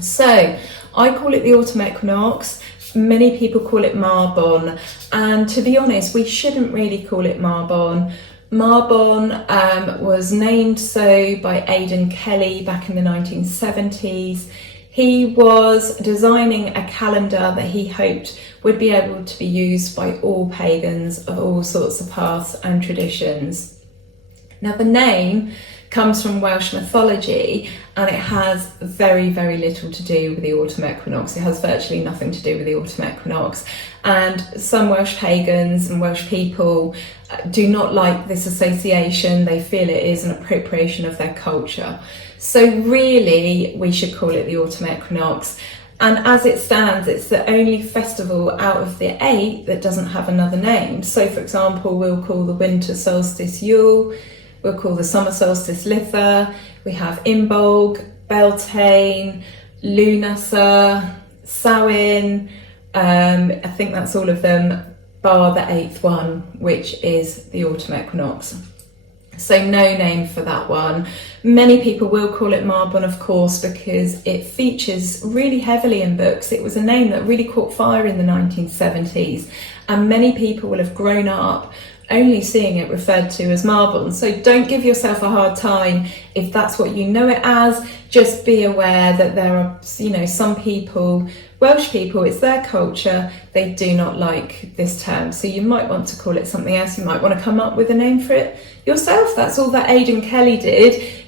So I call it the Autumn Equinox. Many people call it Mabon, and to be honest, we shouldn't really call it Mabon. Mabon was named so by Aidan Kelly back in the 1970s. He was designing a calendar that he hoped would be able to be used by all pagans of all sorts of paths and traditions. Now, the name comes from Welsh mythology, and it has very, very little to do with the autumn equinox. It has virtually nothing to do with the autumn equinox. And some Welsh pagans and Welsh people do not like this association. They feel it is an appropriation of their culture. So really, we should call it the autumn equinox. And as it stands, it's the only festival out of the 8 that doesn't have another name. So for example, we'll call the winter solstice Yule, we'll call the summer solstice Litha, we have Imbolg, Beltane, Lunasa, Samhain, I think that's all of them, bar the 8th one, which is the autumn equinox. So no name for that one. Many people will call it Mabon, of course, because it features really heavily in books. It was a name that really caught fire in the 1970s, and many people will have grown up only seeing it referred to as Mabon. So don't give yourself a hard time if that's what you know it as. Just be aware that there are, some people, Welsh people, it's their culture, they do not like this term. So you might want to call it something else. You might want to come up with a name for it yourself. That's all that Aidan Kelly did.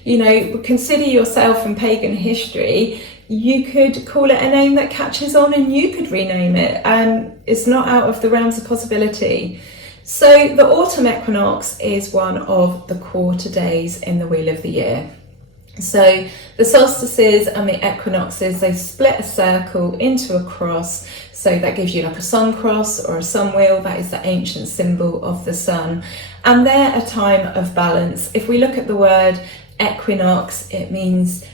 Consider yourself in pagan history. You could call it a name that catches on and you could rename it. And it's not out of the realms of possibility. So the autumn equinox is one of the quarter days in the wheel of the year. So the solstices and the equinoxes, they split a circle into a cross. So that gives you like a sun cross or a sun wheel. That is the ancient symbol of the sun. And they're a time of balance. If we look at the word equinox, it means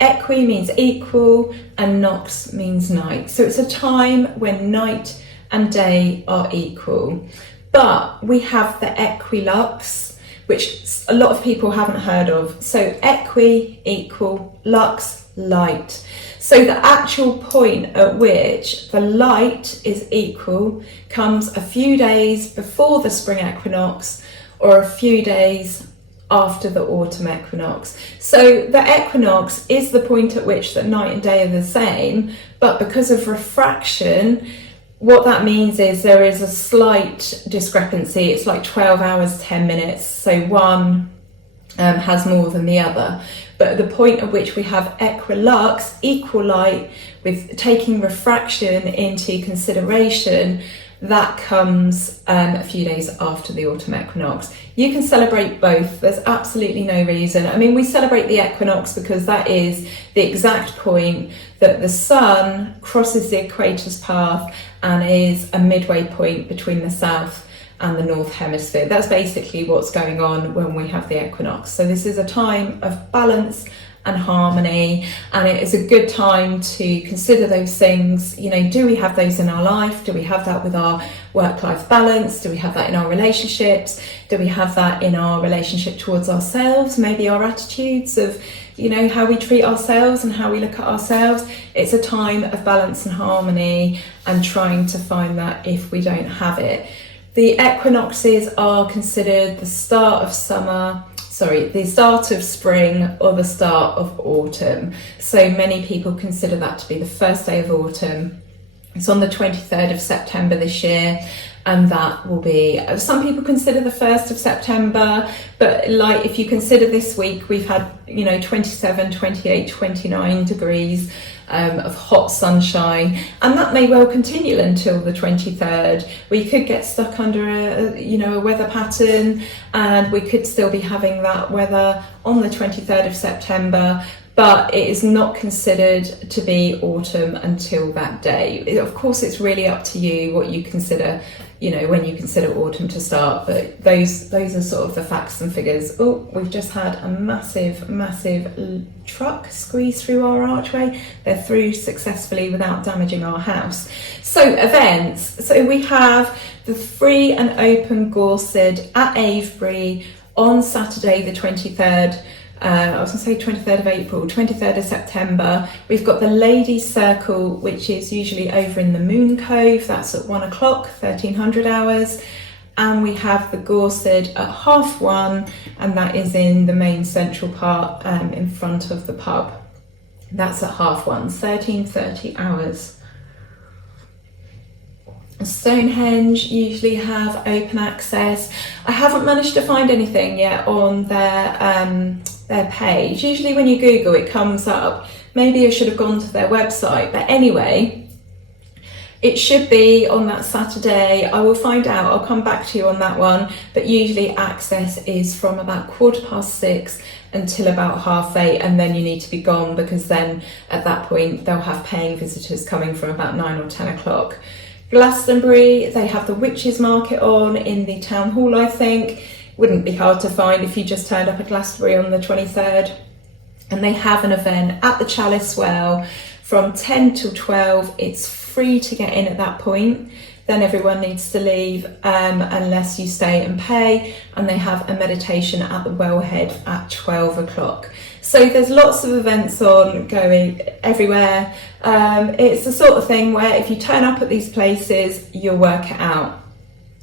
equi means equal and nox means night. So it's a time when night and day are equal. But we have the equilux, which a lot of people haven't heard of. So equi, equal, lux, light. So the actual point at which the light is equal comes a few days before the spring equinox or a few days after the autumn equinox. So the equinox is the point at which the night and day are the same, but because of refraction, what that means is there is a slight discrepancy. It's like 12 hours, 10 minutes. So one has more than the other. But the point at which we have equilux, equal light, with taking refraction into consideration, that comes a few days after the autumn equinox. You can celebrate both. There's absolutely no reason. I mean, we celebrate the equinox because that is the exact point that the sun crosses the equator's path and is a midway point between the south and the north hemisphere. That's basically what's going on when we have the equinox. So this is a time of balance and harmony, and it is a good time to consider those things. Do we have those in our life? Do we have that with our work-life balance? Do we have that in our relationships? Do we have that in our relationship towards ourselves? Maybe our attitudes of how we treat ourselves and how we look at ourselves. It's a time of balance and harmony, and trying to find that if we don't have it. The equinoxes are considered the start of spring or the start of autumn. So many people consider that to be the first day of autumn. It's on the 23rd of September this year, and that will be, some people consider the 1st of September, but like if you consider this week, we've had 27, 28, 29 degrees of hot sunshine, and that may well continue until the 23rd. We could get stuck under a weather pattern, and we could still be having that weather on the 23rd of September, but it is not considered to be autumn until that day. Of course, it's really up to you what you consider, when you consider autumn to start, but those are sort of the facts and figures. Oh, we've just had a massive truck squeeze through our archway. They're through successfully without damaging our house. So events. So we have the free and open Gorsid at Avebury on Saturday the 23rd I was going to say 23rd of April, 23rd of September. We've got the Ladies' Circle, which is usually over in the Moon Cove. That's at 1 o'clock, 1300 hours. And we have the Gorsid at 1:30, and that is in the main central part in front of the pub. That's at 1:30, 1330 hours. Stonehenge usually have open access. I haven't managed to find anything yet on their page. Usually when you Google it comes up. Maybe I should have gone to their website, but anyway, it should be on that Saturday. I will find out, I'll come back to you on that one, but usually access is from about 6:15 until about 8:30, and then you need to be gone, because then at that point they'll have paying visitors coming from about 9 or 10 o'clock. Glastonbury, they have the Witches Market on in the Town Hall, I think. Wouldn't be hard to find if you just turned up at Glastonbury on the 23rd. And they have an event at the Chalice Well from 10 till 12. It's free to get in at that point. Then everyone needs to leave unless you stay and pay. And they have a meditation at the wellhead at 12 o'clock. So there's lots of events on going everywhere. It's the sort of thing where if you turn up at these places, you'll work it out.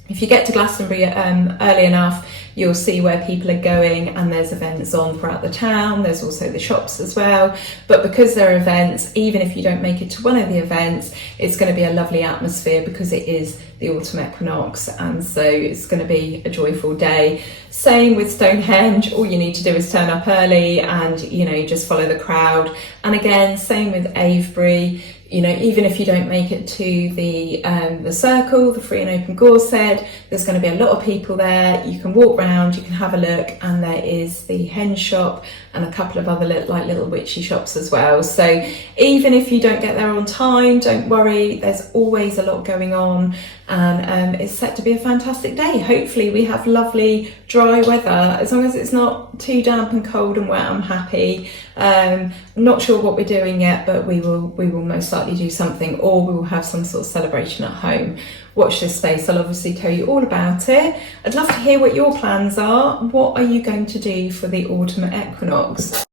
If you get to Glastonbury early enough, you'll see where people are going, and there's events on throughout the town. There's also the shops as well. But because there are events, even if you don't make it to one of the events, it's going to be a lovely atmosphere because it is the autumn equinox, and so it's going to be a joyful day. Same with Stonehenge. All you need to do is turn up early and, you know, just follow the crowd. And again, same with Avebury. You know, even if you don't make it to the circle, the free and open Gorsid, there's going to be a lot of people there. You can walk around, you can have a look, and there is the hen shop and a couple of other little witchy shops as well. So even if you don't get there on time, don't worry, there's always a lot going on, and it's set to be a fantastic day. Hopefully we have lovely dry weather. As long as it's not too damp and cold and wet, I'm happy. I'm not sure what we're doing yet, but we will most likely do something, or we will have some sort of celebration at home. Watch this space, I'll obviously tell you all about it. I'd love to hear what your plans are. What are you going to do for the autumn equinox?